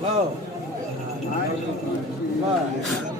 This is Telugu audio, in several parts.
Hello. Hi. Hi.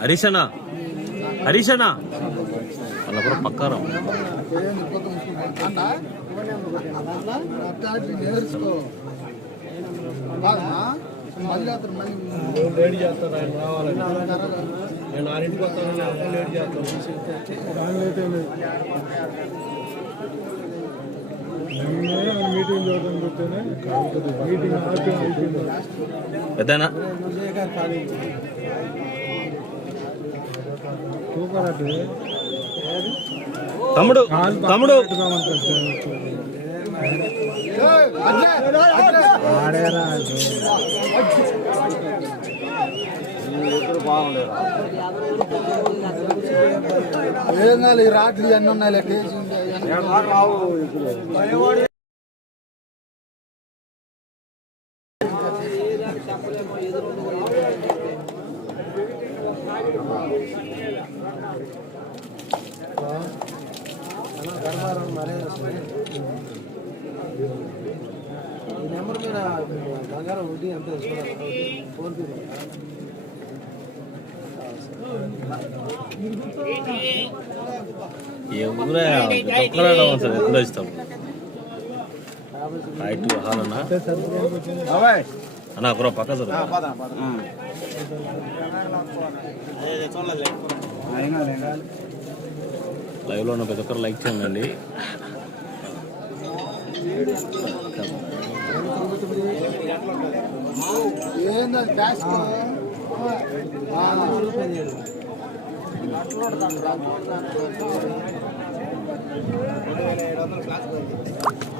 హరీషనా హరీషనా వాళ్ళ కూడా పక్కారం లేట్ చేస్తాను ఆయన రావాలని నేను ఆరింటికి వస్తాను లేట్ చేస్తాను మీటింగ్ మీటింగ్ పెద్దనా తమ్ముడు తమ్ముడు. ఏం కాదు ఈ రాత్రి ఎన్ని ఉన్నాయి? కేజీ హైట్ హాల్ అన్నా అన్న కూర పక్క సార్ లైవ్లో ఉన్న ప్రతి ఒక్కరు లైక్ చేయండి ఏందో క్యాష్ తిరణాలు ఉంటే ఆ తిరణాలు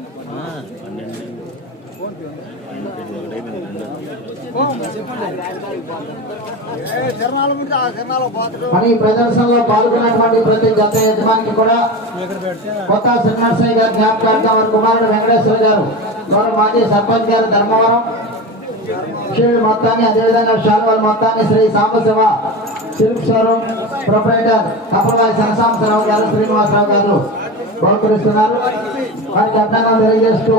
మరి ప్రదర్శనలో పాల్గొన్నటువంటి ప్రతి జత యజమానికి కూడా కొత్త శ్రీనివాసయ్య గారి జ్ఞాపకార్థం వారి కుమారుడు వెంకటేశ్వర గారు వారు మాజీ సర్పంచ్ గారు ధర్మవరం. షీల్డ్ మొత్తాన్ని అదేవిధంగా శాల్వాల్ మొత్తాన్ని Shri Sambasiva silk showroom proprietor Kapalavai Sanasambarao garu Srinivasarao garu. బహుకరిస్తున్నారు వారికి అర్థంగా తెలియజేస్తూ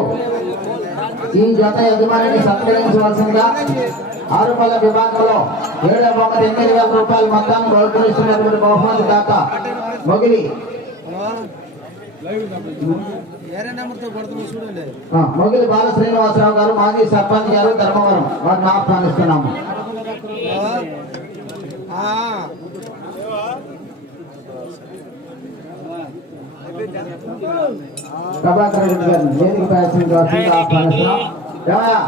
ఈ జత యజమానిని సత్కరించవలసిందిగా ఆరుపల్ల విభాగంలో ఏడవ బొమ్మది ఎనిమిది వేల రూపాయల మొత్తాన్ని బహుకరిస్తున్నటువంటి బహుమతి దాకా మొగిలి. మొగిలి బాల శ్రీనివాసరావు గారు మాజీ సర్పంచ్ గారు ధర్మవరం వారిని ఆహ్వానిస్తున్నాము ప్రభాకర్ రెడ్డి గారు వేదిక ప్రవేశించవలసిందిగా ఆహ్వానిస్తున్నాం. ఏమయ్యా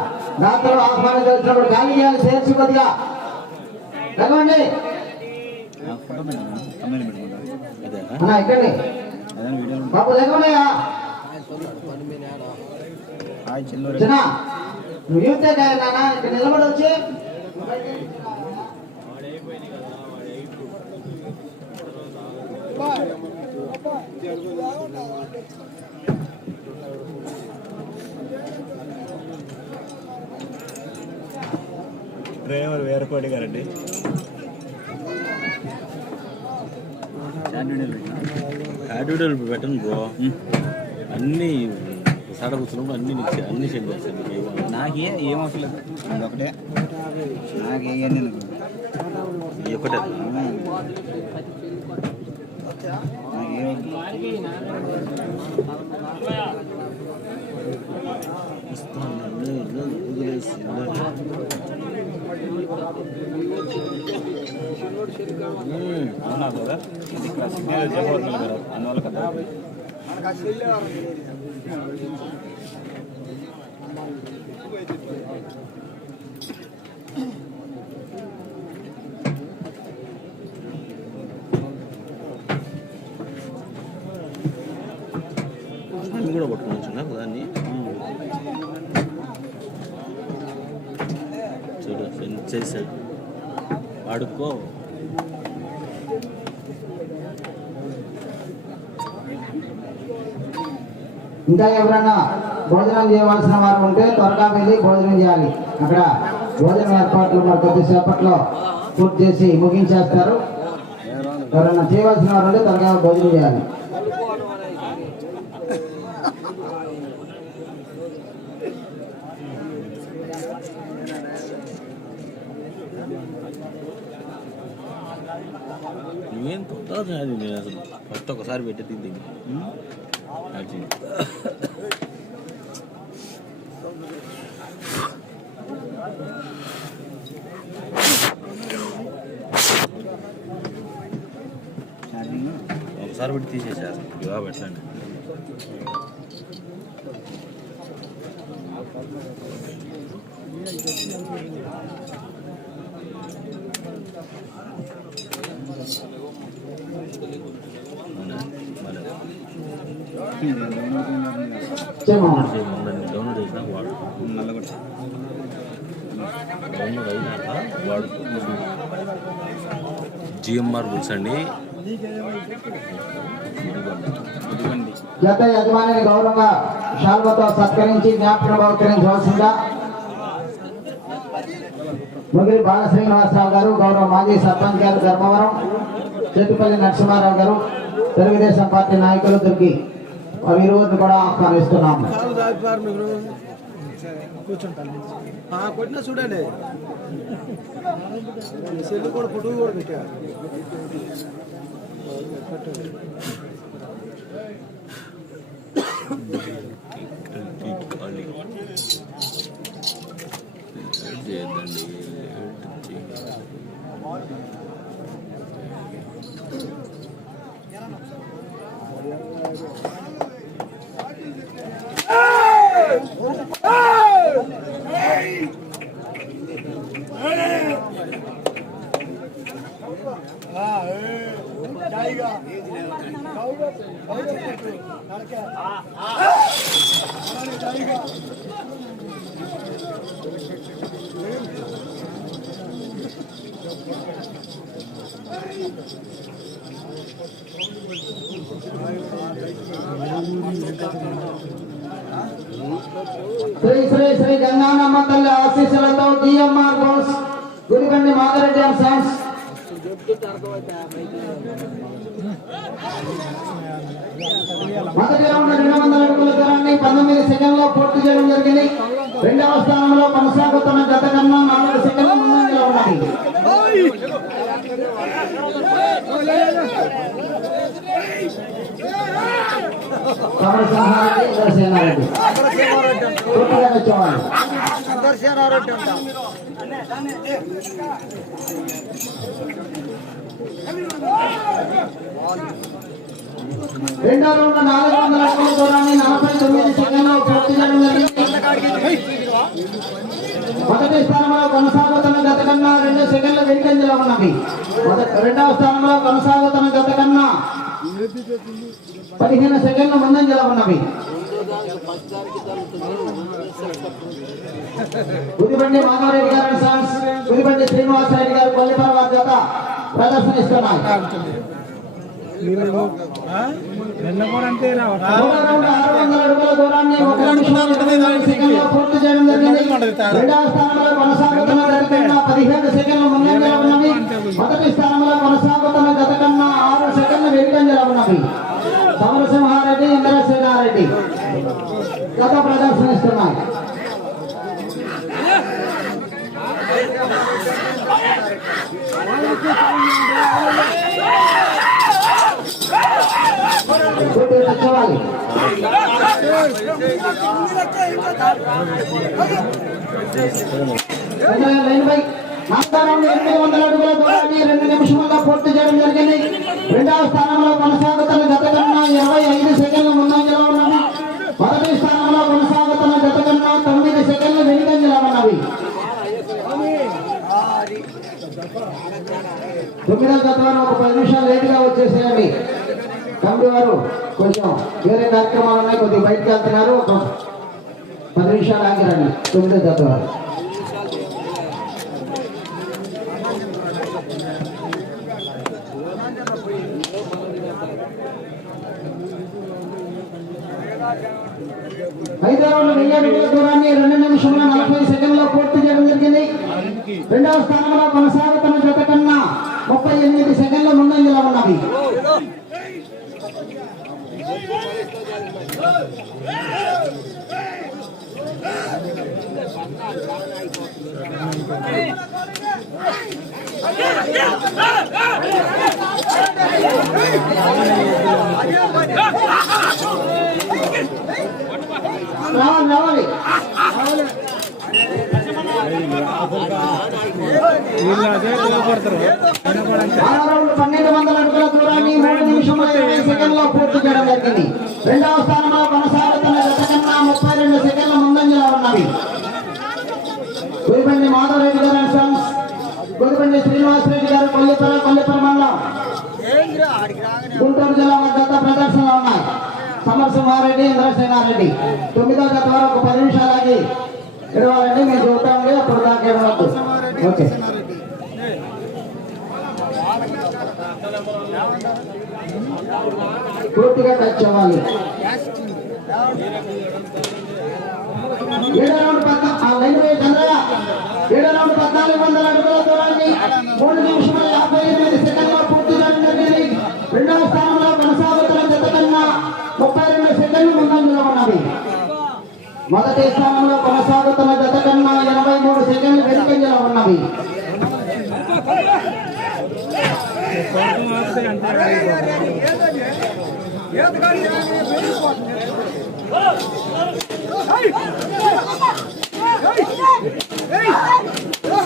దాంతో ఆహ్వానించినప్పుడు ఖాళీ చేయాలి చేర్చి కొద్దిగా. లేకండి అన్నా ఎక్కండి. బాబు చిన్న నువ్వు యూతే నాన్న ఇక్కడ నిలబడి వచ్చి ప్రేమ మరి వేరకోటి గారండి. యాటిట్యూడ్ పెట్టను? బ్రో. అన్ని సాడ కూర్చున్నప్పుడు అన్ని నీకు అన్ని సెండ్ చేస్తాను నీకు. ఏం అవసరం లేదు. నాకే ఒకటే. నాకేం వదిలేసి అవునా కదా ఇది ఇక్కడ సిగ్నల్ చెప్పవద్దు కదా అందువల్ల కదా అన్ని చేశాడు. వాడుకో. ఇంకా ఎవరైనా భోజనం చేయవలసిన వారు ఉంటే త్వరగా వెళ్ళి భోజనం చేయాలి. అక్కడ భోజనం ఏర్పాట్లు మరి కొద్దిసేపట్లో పూర్తి చేసి ముగించేస్తారు. ఎవరైనా చేయవలసిన వారు ఉంటే త్వరగా భోజనం చేయాలి. నువ్వేం తొందరగా అది నేను అసలు ఫస్ట్ ఒకసారి పెట్టి తింది ఒకసారి పెట్టి తీసేసారు ఇలా పెట్టండి Thank you. జిఎంఆర్ బుక్స్ అండి. జత యజమానిని గౌరవంగా శాల్వతో సత్కరించి జ్ఞాపకం బహుకరించవలసిందా ముగిరి బాలశ్రీనివాసరావు గారు గౌరవ మాజీ సర్పంచ్ గారు ధర్మవరం చెట్టుపల్లి నరసింహారావు గారు తెలుగుదేశం పార్టీ నాయకులు దుర్గి వీరిని కూడా ఆహ్వానిస్తున్నాము కాలు దాటిపారు మీరు కూర్చుంటాను ఆ, కొట్టినా చూడండి. కూడా ఫోటో కూడా పెట్టారు. ఖాళీ Okay. Uh, మొదటి రౌండ్ రెండు వందల అడుగుల దూరాన్ని పంతొమ్మిది సెకండ్లో పూర్తి చేయడం జరిగింది రెండవ స్థానంలో కొనసాగుతున్న గత కన్నా నాలుగు సెకండ్ల ముందంజలో ఉన్నది రెండో రౌండ్ నాలుగు వందల అడుగుల దూరాన్ని నలభై తొమ్మిది సెకండ్లో పూర్తి చేయడం మొదటి స్థానంలో కొనసాగుతున్న గత కన్నా రెండు సెకండ్ల వెనుకంజలో ఉన్నది. రెండవ స్థానంలో కొనసాగుతున్న గత కన్నా పదిహేను సెకండ్ల ముందంజలో ఉన్నవి. గుదిబండి మాధవరెడ్డి గారు సాన్స్ గుదిబండి శ్రీనివాసరెడ్డి గారు పల్లిపర్వ జత. ప్రదర్శనిస్తున్నారు నిన్న కూడా గత పదిహేడు సెకండ్లు ఉన్నవి మొదటి స్థానంలో కొనసాగుతున్న గత కన్నా ఆరు సెకండ్లు ఉన్నవి సమరసింహారెడ్డి ఇంద్రసేనారెడ్డి గత కొద్దిగా తెచ్చుకోవాలి రెండవ లైన్ బై నాలుగో ఎనిమిది వందల అడుగుల దూరాన్ని రెండు నిమిషముల్లో పూర్తి చేయడం జరిగింది రెండవ స్థానంలో కొనసాగుతున్న గత కన్నా ఇరవై ఐదు సెకండ్లు ముందంజలో ఉన్నవి మొదటి స్థానంలో కొనసాగుతున్న గత కన్నా తొమ్మిది సెకండ్లు వెనుకంజలో ఉన్నవి నిమిషాల గత ఒక పది నిమిషాలు లేట్గా వచ్చేసేయండి. కమిటీ వారు కొంచెం వేరే కార్యక్రమాలు ఉన్నాయి కొద్దిగా బయటకు వెళ్తున్నారు. ఒక పది నిమిషాలు ఆగిరండి. తొమ్మిదవ గత హైదరాబాద్ వెయ్యి అడుగుల దూరాన్ని రెండు నిమిషంలో నలభై సెకండ్లో పూర్తి చేయడం జరిగింది. రెండవ స్థానంలో కొనసాగుతున్న జత కన్నా ముప్పై ఎనిమిది సెకండ్ల ముందంజలో ఉన్నవి రావాలి రావాలి వీళ్ళు అదే నిలబడతారు నిన్న కూడా అంతే ఆరో రౌండ్ పన్నెండు వందల అడుగుల దూరాన్ని మూడు నిమిషముల ఇరవై సెకండ్లో పూర్తి చేయడం జరిగింది రెండవ స్థానంలో కొనసాగుతున్న జత కన్నా ముప్పై రెండు సెకండ్ల ముందంజలో ఉన్నవి గురిబండి మాధవరెడ్డి గారు అండ్ సన్స్ గురిబండి శ్రీనివాసరెడ్డి గారు కొల్లిపర కొల్లిపర మండలం గుంటూరు జిల్లా గత ప్రదర్శనలో ఉన్నాయి సమరసింహారెడ్డి ఇంద్రసేనారెడ్డి తొమ్మిదో గత వరకు పది నిమిషాలు ఆగి ఇరవాలండి మేము చూద్దామండి అప్పుడు దాకా ఏమవద్దు ఓకే. పూర్తిగా టచ్ అవ్వాలి. ఏడో రౌండ్ ఏడో రౌండ్ పద్నాలుగు వందల అడుగుల దూరాన్ని మూడు నిమిషముల యాభై ఎనిమిది సెకండ్లో పూర్తి చేయడం జరిగింది రెండవ కన్నా ముప్పై రెండు సెకండ్లు ముందంజలో ఉన్నవి మొదటి స్థానంలో కొనసాగుతున్న జత కన్నా ఎనభై మూడు సెకండ్లు వెనుకంజలో ఉన్నవి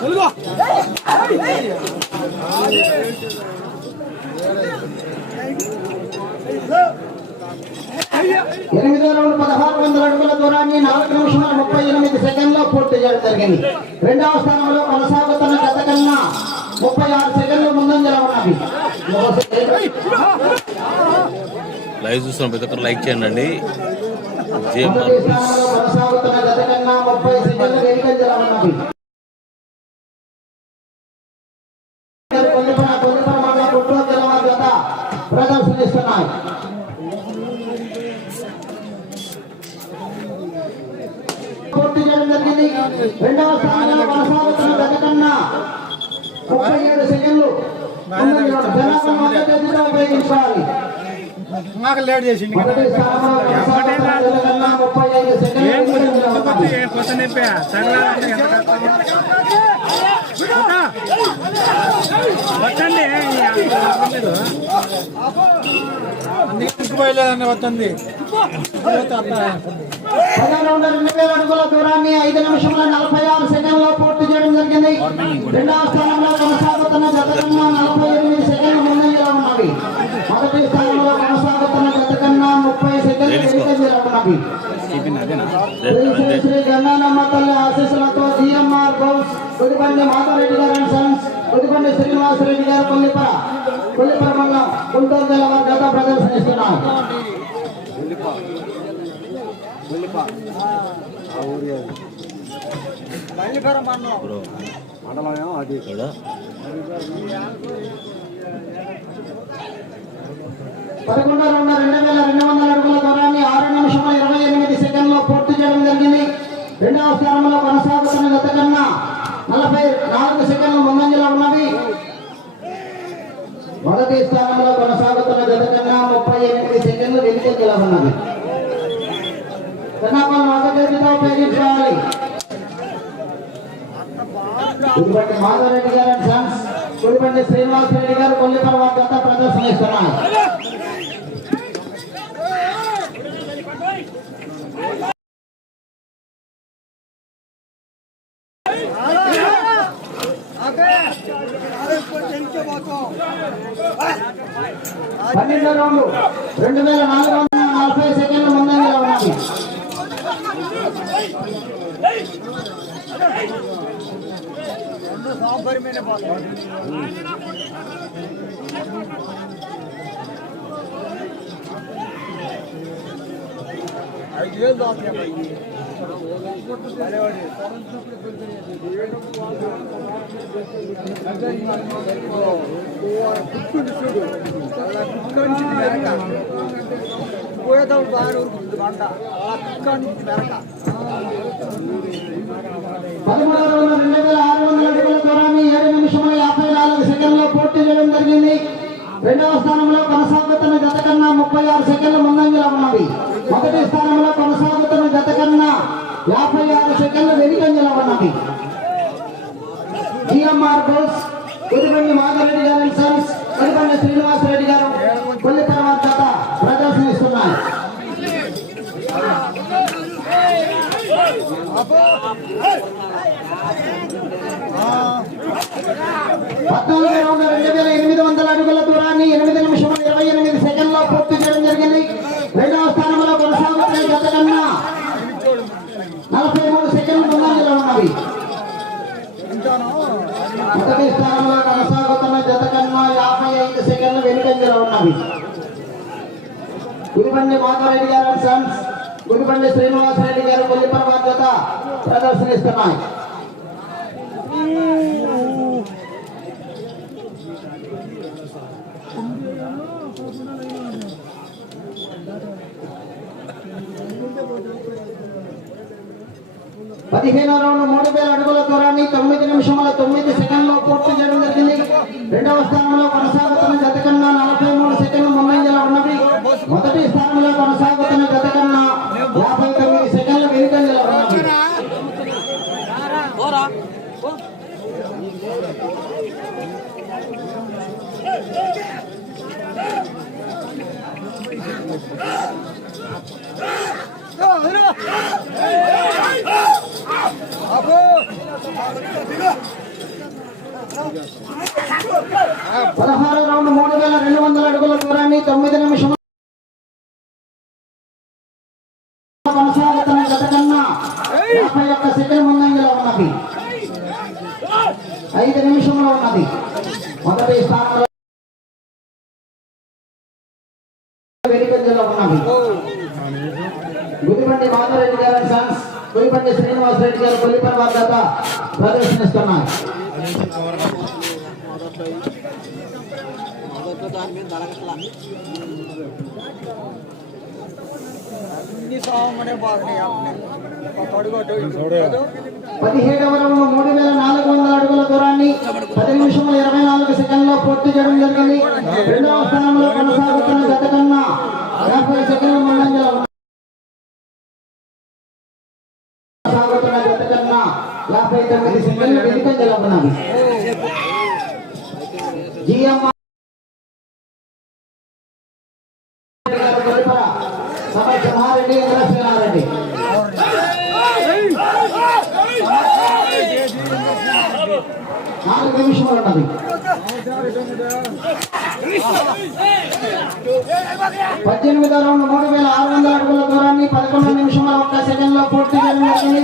కొడుకు ఎనిమిదో రౌండ్ పదహారు వందల అడుగుల దూరాన్ని నాలుగు నిమిషముల ముప్పై ఎనిమిది సెకండ్లో పూర్తి చేయడం జరిగింది. రెండవ స్థానంలో కొనసాగుతున్న గత కన్నా ముప్పై ఆరు సెకండ్లు ముందంజలో ఉన్నవి. లైవ్ చూస్తున్న ప్రతి ఒక్కరు లైక్ చేయండి అండి. కొనసాగుతున్న గత కన్నా ముప్పై సెకండ్లు వెనుకంజలో ఉన్నవి. ప్రదర్శనిస్తున్నాయి పూర్తి చేయడం జరిగింది రెండవ స్థానంలో కొనసాగుతున్న గత కన్నా ముప్పై ఏడు సెకండ్లు. ఉపయోగించాలి. మాకు లేట్ చేసింది. కొత్త నింపా అందుకే పోయలేదని వస్తుంది పదో రౌండ్ రెండు వేల అడుగుల దూరాన్ని ఐదు నిమిషముల నలభై ఆరు సెకండ్లో పూర్తి చేయడం జరిగింది. రెండవ స్థానంలో కొనసాగుతున్న గత కన్నా నలభై ఎనిమిది సెకండ్లు ముందంజలో ఉన్నవి. మొదటి స్థానంలో కొనసాగుతున్న గత కన్నా ముప్పై సెకండ్లు వెనుకంజలో ఉన్నవి. శ్రీ శ్రీ గంగానమ్మ తల్లి ఆశీస్సులతో జిఎంఆర్ గౌస్ కొద్దిబండి మాతారెడ్డి గారు అండ్ సన్స్ కొద్దిబండి శ్రీనివాసరెడ్డి గారు కొల్లిపర కొల్లిపర మండలం గుంటూరు జిల్లా వారి గత ప్రదర్శనిస్తున్నారు. మండలం అది. పదకొండో రౌండ్ రెండు వేల రెండు వందల అడుగుల దూరాన్ని ఆరు నిమిషముల ఇరవై ఎనిమిది సెకండ్లో పూర్తి చేయడం జరిగింది. రెండవ స్థానంలో కొనసాగుతున్న గత కన్నా నలభై నాలుగు సెకండ్లు ముందంజలో ఉన్నవి మొదటి స్థానంలో కొనసాగుతున్న గత కన్నా ముప్పై ఎనిమిది సెకండ్లు వెనుకంజలో ఉన్నవి కన్నాపల్ మొదటితో ఉపయోగించాలి. గుడిబండి మాధవరెడ్డి గారు అండ్ సన్స్ గుడిబండి శ్రీనివాస్ గారు కొల్లిపర గత ప్రదర్శన ఇస్తున్నారు పన్నెండో రౌండ్ రెండు వేల నాలుగు వందల నలభై సెకండ్ల ముందంజలో ఉన్నది పోయేటప్పుడు బాగా పంట నుంచి రెండు వేల ఆరు వందల అడుగుల దూరాన్ని ఏడు నిమిషముల యాభై నాలుగు సెకండ్లో పూర్తి చేయడం జరిగింది రెండవ స్థానంలో కొనసాగుతున్న గత కన్నా ముప్పై ఆరు సెకండ్ల ముందంజలో ఉన్నవి మొదటి స్థానంలో కొనసాగుతున్న గత కన్నా యాభై ఆరు సెకండ్లు వెనుకంజలో ఉన్నవి జిఎంఆర్ బోస్ ఉదిపల్లి మాధవరెడ్డి గారు సన్స్ ఉదిపల్లి శ్రీనివాసరెడ్డి గారు కొన్ని తర్వాత ప్రదర్శనిస్తున్నారు పద్నాలుగు రెండు వేల ఎనిమిది వందల అడుగుల దూరాన్ని ఎనిమిది నిమిషముల ఇరవై ఎనిమిది సెకండ్లో పూర్తి చేయడం జరిగింది రెండవ స్థానంలో కొనసాగుతున్న గత కన్నా నలభై మూడు సెకండ్లు ముందంజలో ఉన్నవి మొదటి స్థానంలో కొనసాగుతున్న జత కన్నా యాభై ఐదు సెకండ్లు వెనుకంజలో ఉన్నవి గురిబండి మాధవరెడ్డి గారు అండ్ సన్స్ గురిబండి శ్రీనివాస్ రెడ్డి గారు కొల్లిపర జత ప్రదర్శనిస్తున్నాయి. పదిహేను రౌండ్ మూడు వేల అడుగుల దూరాన్ని తొమ్మిది నిమిషముల తొమ్మిది సెకండ్లో పూర్తి చేయడం జరిగింది. రెండవ స్థానంలో కొనసాగుతున్న జత కన్నా నలభై మూడు సెకండ్లు ముందంజలో ఉన్నవి. మొదటి స్థానంలో కొనసాగుతున్న జత కన్నా యాభై తొమ్మిది సెకండ్లు వెనుకంజలో ఉన్నవి పదహారు రౌండ్ మూడు వేల రెండు వందల అడుగుల దూరాన్ని తొమ్మిది నిమిషముల కొనసాగుతున్న జత కన్నా యాభై ఒక్క సెకండ్ ముందంజలో ఉన్నది ఐదు నిమిషంలో ఉన్నది మొదటి స్థానంలో వెనుకంజలో ఉన్నది గుదిబండి మాధవరెడ్డి గారి సాంగ్స్ సన్స్ గుదిబండి శ్రీనివాస్ రెడ్డి గారు కొల్లిపర వార్త ప్రదర్శనిస్తున్నారు పదిహేడవ రౌండ్ మూడు వేల నాలుగు వందల అడుగుల దూరాన్ని పది నిమిషముల ఇరవై నాలుగు సెకండ్లో పూర్తి చేయడం జరిగింది. రెండవ స్థానంలో కొనసాగుతున్న గత కన్నా యాభై సెకండ్ల ముందంజలో తొమ్మిది సెకండ్లు వెనుకంజలో ఉన్నది నాలుగు నిమిషాలు ఉన్నది పద్దెనిమిదో రౌండ్ మూడు వేల ఆరు వందల అడుగుల దూరాన్ని పదకొండు నిమిషాల ఒక్క సెకండ్లో పూర్తి జరిగింది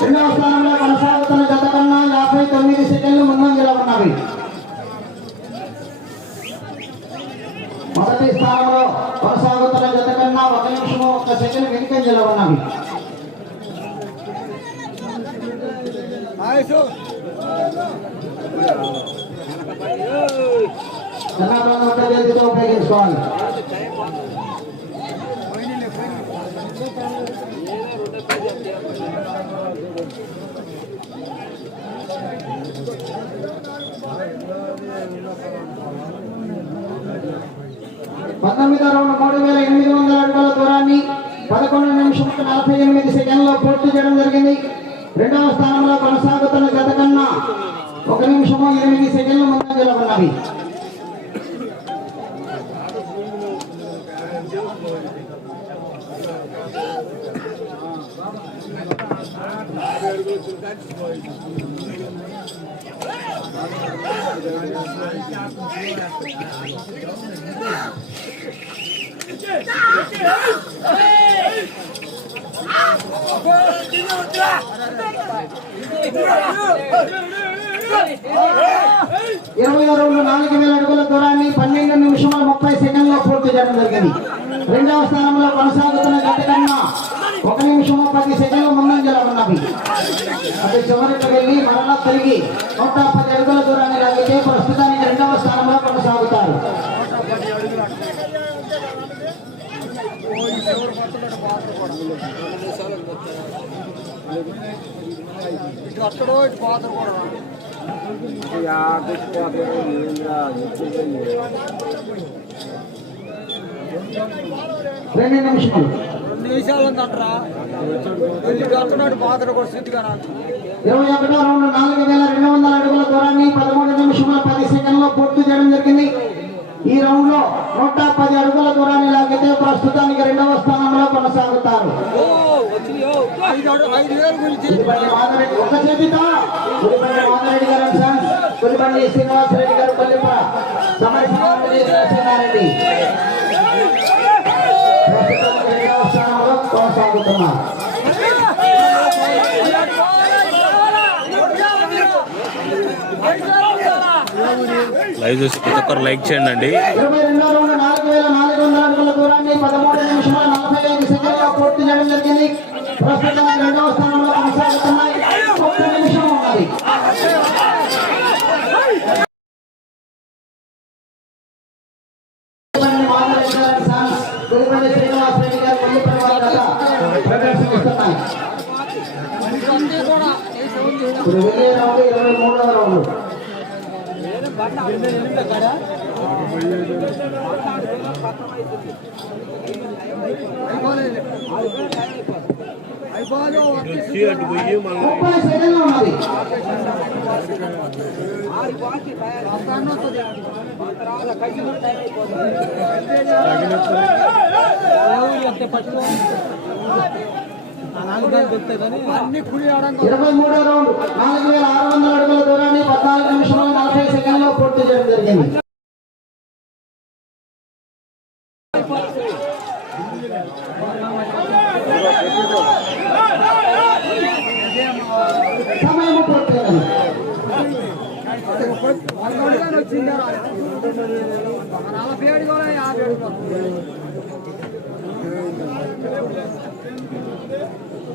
రెండవ స్థానంలో కొనసాగుతున్న జత కన్నా యాభై తొమ్మిది సెకండ్లు ముందంజలో ఉన్నవి. మొదటి స్థానంలో కొనసాగుతున్న జత కన్నా ఒక నిమిషము ఒక సెకండ్ వెనుకంజలో ఉన్నవి. ఆయుష్ చేతితో ఉపయోగించుకోవాలి. పంతొమ్మిదో రౌండ్ మూడు వేల ఎనిమిది వందల అడుగుల దూరాన్ని పదకొండు నిమిషం నలభై ఎనిమిది సెకండ్లో పూర్తి చేయడం జరిగింది రెండవ స్థానంలో కొనసాగుతున్న గత కన్నా ఒక నిమిషము ఎనిమిది సెకండ్ల ముందంజలో ఉన్నవి ఇరవై నాలుగు వేల అడుగుల దూరాన్ని పన్నెండు నిమిషముల ముప్పై సెకండ్లో పూర్తి చేయడం జరిగింది. రెండవ స్థానంలో కొనసాగుతున్న గత కన్నా ఒక నిమిషము పది సెకండ్లు ముందంజలో ఉన్నవి అది చివరికి వెళ్ళి మరలా తిరిగి నూట పది అడుగుల దూరాన్ని లాగితే ప్రస్తుతానికి రెండవ స్థానంలో కొనసాగుతారు. అక్కడో ఇటు కూడా. రెండు నిమిషములు రెండు నిమిషాలు కడుతున్నాడు పాత్ర కూడా సిద్ధిగా ఇరవై ఒకటో రౌండ్ నాలుగు వేల రెండు వందల అడుగుల దూరాన్ని పదమూడు నిమిషముల పది సెకండ్లో పూర్తి చేయడం జరిగింది. ఈ రౌండ్లో నూట పది అడుగుల దూరాన్ని లాగితే ప్రస్తుతానికి రెండవ స్థానంలో కొనసాగుతారు. ఒక చేతితో పులిబండి మాధవరెడ్డి గారు ఛాన్స్ శ్రీనివాసరెడ్డి గారు నరసింహారెడ్డి. రెండవ స్థానంలో కొనసాగుతున్నారు. లైవ్ చూసి ప్రతి ఒక్కరు లైక్ చేయండి. అండి ఇరవై రెండో రౌండ్ నాలుగు వేల నాలుగు వందల అడుగుల దూరాన్ని పదమూడు నిమిషాల సెకండ్లు ఉన్నది అన్ని కుడి ఆడంగా ఇరవై మూడో రౌండ్ నాలుగు వేల ఆరు వందల అడుగుల దూరాన్ని పద్నాలుగు నిమిషాల నలభై సెకండ్లో పూర్తి చేయడం జరిగింది సమయం పూర్తయింది వచ్చింది నలభై ఏడు కూడా యాభై ఏడు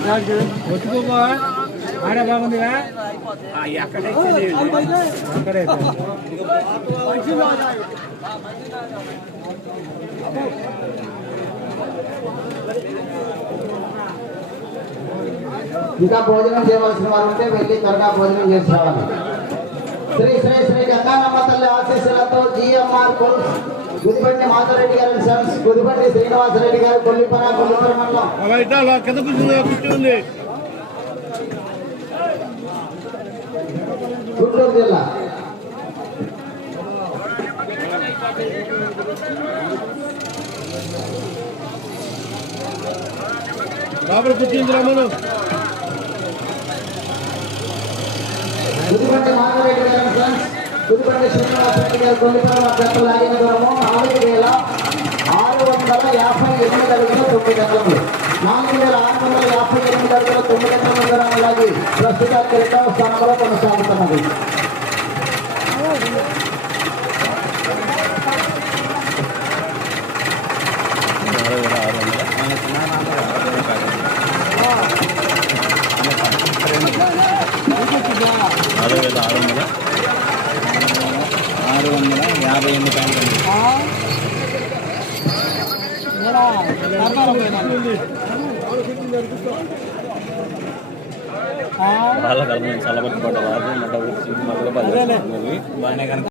వేళ ఒట్టుకోపో ఆడే బాగుందిగా అక్కడే అక్కడే ఇంకా భోజనం చేయవలసిన వారు ఉంటే వెళ్ళి త్వరగా భోజనం చేసి రావాలి శ్రీ శ్రీ శ్రీ గంగానమ్మ తల్లి ఆశీస్సులతో జిఎంఆర్ గుదిబండి మాధవరెడ్డి గారి సన్స్ గుదిబండి శ్రీనివాసరెడ్డి గారు కొల్లిపర కొల్లిపర మండలం. గుంటూరు జిల్లా. లోపల కూర్చుంది రమ్మను గుదిబండి మాధవరెడ్డి ఫ్రెండ్స్. సన్స్ శ్రీనివాస రెడ్డి గారు కొల్లిపల్లి అభ్యర్థులు లాగిన దూరము నాలుగు వేల ఆరు వందల యాభై ఎనిమిది అడుగులు తొమ్మిది అంకములు నాలుగు వేల ఆరు వందల యాభై ఎనిమిది అడుగులు తొమ్మిది అంకముల దూరం లాగి ప్రస్తుతానికి రెండవ స్థానంలో కొనసాగుతున్నది. Yeah. ఆరు వేల ఆరు వందల. ఆరు వందల యాభై ఎనిమిది ప్యాంట్లు వాళ్ళ కలమ చల్లబట్టి పడ్డ మొదలు పడ్డ బాగానే కనుక